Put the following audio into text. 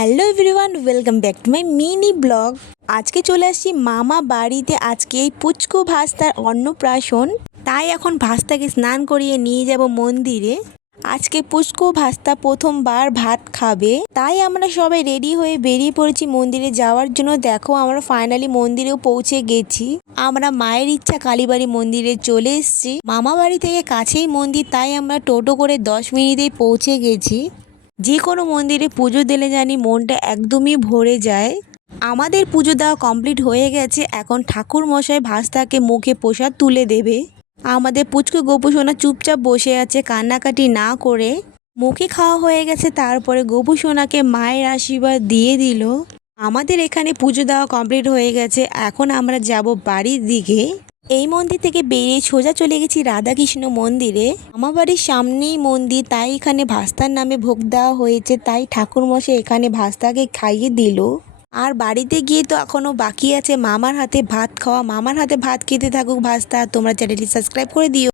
Hello everyone, welcome back to my mini blog. আজকে চলে আসছি মামা বাড়িতে। আজকে এই পুচকু ভাস্তার অন্নপ্রাশন, তাই এখন ভাস্তাকে স্নান করিয়ে নিয়ে যাব মন্দিরে। আজকে পুচকু ভাস্তা প্রথমবার ভাত খাবে, তাই আমরা সবাই রেডি হয়ে বেরিয়ে পড়েছি মন্দিরে যাওয়ার জন্য। দেখো আমরা ফাইনালি মন্দিরেও পৌঁছে গেছি। আমরা মায়ের ইচ্ছা কালীবাড়ি মন্দিরে চলে এসেছি। মামা বাড়ি থেকে কাছেই মন্দির, তাই আমরা টোটো করে 10 মিনিটেই পৌঁছে গেছি। যে কোনো মন্দিরে পুজো দিলে জানি মনটা একদমই ভরে যায়। আমাদের পুজো দেওয়া কমপ্লিট হয়ে গেছে। এখন ঠাকুর মশাই ভাস্তাকে মুখে প্রসাদ তুলে দেবে। আমাদের পুচকু গোপুসোনা চুপচাপ বসে আছে, কান্নাকাটি না করে। মুখে খাওয়া হয়ে গেছে, তারপরে গোপুসোনাকে মায়ের আশীর্বাদ দিয়ে দিল। আমাদের এখানে পুজো দেওয়া কমপ্লিট হয়ে গেছে। এখন আমরা যাব বাড়ির দিকে। এই মন্দির থেকে বেরিয়ে সোজা চলে গেছি রাধাকৃষ্ণ মন্দিরে। আমার বাড়ির সামনেই মন্দির, তাই এখানে ভাস্তার নামে ভোগ দেওয়া হয়েছে, তাই ঠাকুরমশাই এখানে ভাস্তাকে খাইয়ে দিল। আর বাড়িতে গিয়ে তো এখনো বাকি আছে মামার হাতে ভাত খাওয়া। মামার হাতে ভাত খেতে থাকুক ভাস্তা। তোমরা চ্যানেলটি সাবস্ক্রাইব করে দিও।